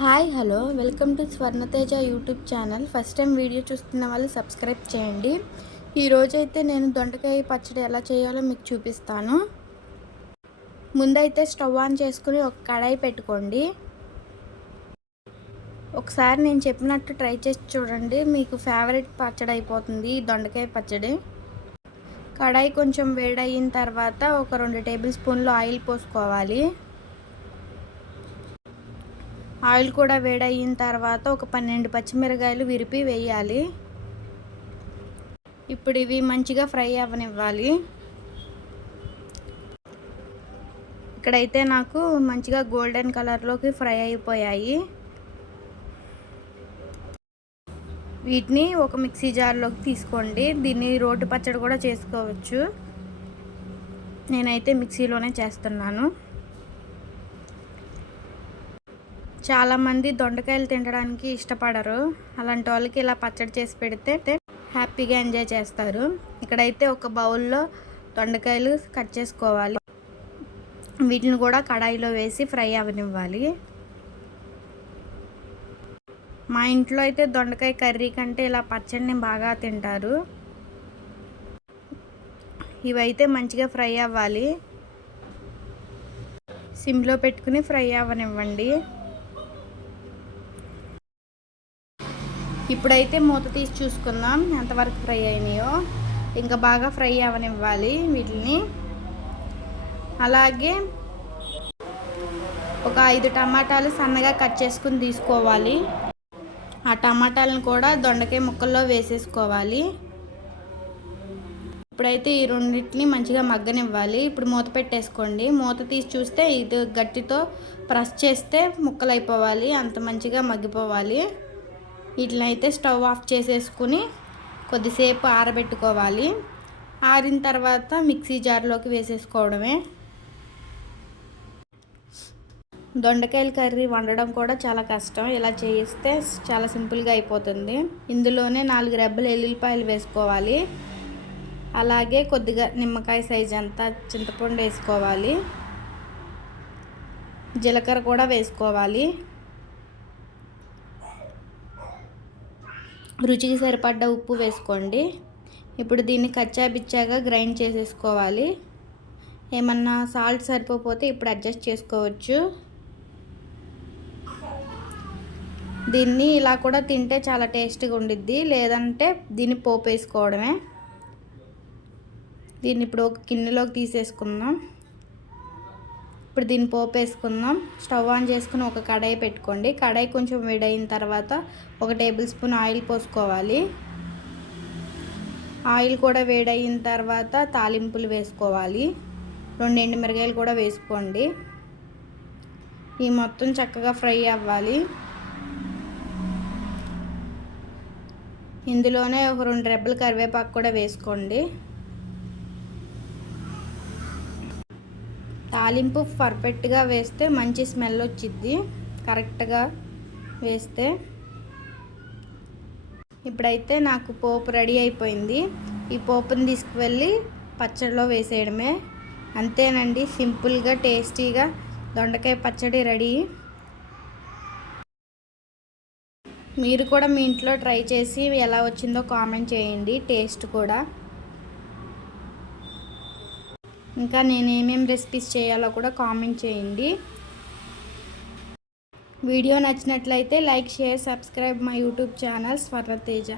Hi hello welcome to Swarnateja YouTube channel. First time video చూస్తున్న వాళ్ళు subscribe చేయండి. ఈరోజైతే నేను దొండకాయ పచ్చడి ఎలా చేయాలో మీకు చూపిస్తాను. ముందైతే స్టవ్ ఆన్ చేసుకుని ఒక కడాయి పెట్టుకోండి. ఒకసారి నేను చెప్పినట్టు ట్రై చేసి చూడండి, మీకు ఫేవరెట్ పచ్చడి అయిపోతుంది ఈ దొండకాయ పచ్చడి. కడాయి కొంచెం వేడయిన తర్వాత ఒక 2 టేబుల్ స్పూన్లు ఆయిల్ పోసుకోవాలి. ఆయిల్ కూడా వేడయిన తర్వాత ఒక 12 పచ్చిమిరకాయలు విరిపి వేయాలి. ఇప్పుడు ఇవి మంచిగా ఫ్రై అవ్వనివ్వాలి. ఇక్కడైతే నాకు మంచిగా గోల్డెన్ కలర్లోకి ఫ్రై అయిపోయాయి. వీటిని ఒక మిక్సీ జార్లోకి తీసుకోండి. దీన్ని రోటి పచ్చడి కూడా చేసుకోవచ్చు. నేనైతే మిక్సీలోనే చేస్తున్నాను. చాలామంది దొండకాయలు తినడానికి ఇష్టపడరు. అలాంటి వాళ్ళకి ఇలా పచ్చడి చేసి పెడితే హ్యాపీగా ఎంజాయ్ చేస్తారు. ఇక్కడైతే ఒక బౌల్లో దొండకాయలు కట్ చేసుకోవాలి. వీటిని కూడా కడాయిలో వేసి ఫ్రై అవనివ్వాలి. మా ఇంట్లో అయితే దొండకాయ కర్రీ కంటే ఇలా పచ్చడిని బాగా తింటారు. ఇవైతే మంచిగా ఫ్రై అవ్వాలి. సిమ్లో పెట్టుకుని ఫ్రై అవ్వనివ్వండి. ఇప్పుడైతే మూత తీసి చూసుకుందాం ఎంతవరకు ఫ్రై అయినాయో. ఇంకా బాగా ఫ్రై అవనివ్వాలి వీటిని. అలాగే ఒక 5 టమాటాలు సన్నగా కట్ చేసుకుని తీసుకోవాలి. ఆ టమాటాలను కూడా దొండకాయ ముక్కల్లో వేసేసుకోవాలి. ఇప్పుడైతే ఈ రెండింటిని మంచిగా మగ్గనివ్వాలి. ఇప్పుడు మూత పెట్టేసుకోండి. మూత తీసి చూస్తే ఇది గట్టితో ప్రెస్ చేస్తే ముక్కలు అయిపోవాలి, అంత మంచిగా మగ్గిపోవాలి. వీటిని అయితే స్టవ్ ఆఫ్ చేసేసుకుని కొద్దిసేపు ఆరబెట్టుకోవాలి. ఆరిన తర్వాత మిక్సీ జార్లోకి వేసేసుకోవడమే. దొండకాయల కర్రీ వండడం కూడా చాలా కష్టం. ఇలా చేస్తే చాలా సింపుల్గా అయిపోతుంది. ఇందులోనే 4 రెబ్బలు ఎల్లుల్లిపాయలు వేసుకోవాలి. అలాగే కొద్దిగా నిమ్మకాయ సైజ్ అంతా చింతపండు వేసుకోవాలి. జీలకర్ర కూడా వేసుకోవాలి. రుచికి సరిపడ్డ ఉప్పు వేసుకోండి. ఇప్పుడు దీన్ని కచ్చా బిచ్చాగా గ్రైండ్ చేసేసుకోవాలి. ఏమన్నా సాల్ట్ సరిపోతే ఇప్పుడు అడ్జస్ట్ చేసుకోవచ్చు. దీన్ని ఇలా కూడా తింటే చాలా టేస్టీగా ఉండిద్ది, లేదంటే దీన్ని పోపు వేసుకోవడమే. దీన్ని ఇప్పుడు ఒక గిన్నెలోకి తీసేసుకుందాం. ఇప్పుడు దీన్ని పోపు వేసుకుందాం. స్టవ్ ఆన్ చేసుకుని ఒక కడాయి పెట్టుకోండి. కడాయి కొంచెం వేడైన తర్వాత 1 టేబుల్ స్పూన్ ఆయిల్ పోసుకోవాలి. ఆయిల్ కూడా వేడైన తర్వాత తాలింపులు వేసుకోవాలి. 2 ఎండుమిరగాయలు కూడా వేసుకోండి. ఈ మొత్తం చక్కగా ఫ్రై అవ్వాలి. ఇందులోనే ఒక 2 రెబ్బలు కరివేపాకు కూడా వేసుకోండి. తాలింపు పర్ఫెక్ట్గా వేస్తే మంచి స్మెల్ వచ్చిద్ది, కరెక్ట్గా వేస్తే. ఇప్పుడైతే నాకు పోపు రెడీ అయిపోయింది. ఈ పోపుని తీసుకువెళ్ళి పచ్చడిలో వేసేయడమే. అంతేనండి, సింపుల్గా టేస్టీగా దొండకాయ పచ్చడి రెడీ. మీరు కూడా మీ ఇంట్లో ట్రై చేసి ఎలా వచ్చిందో కామెంట్ చేయండి. టేస్ట్ కూడా. ఇంకా నేను ఏమేమి రెసిపీస్ చేయాలో కూడా కామెంట్ చేయండి. వీడియో నచ్చినట్లయితే like, share, subscribe my YouTube channel స్వర్ణతేజ.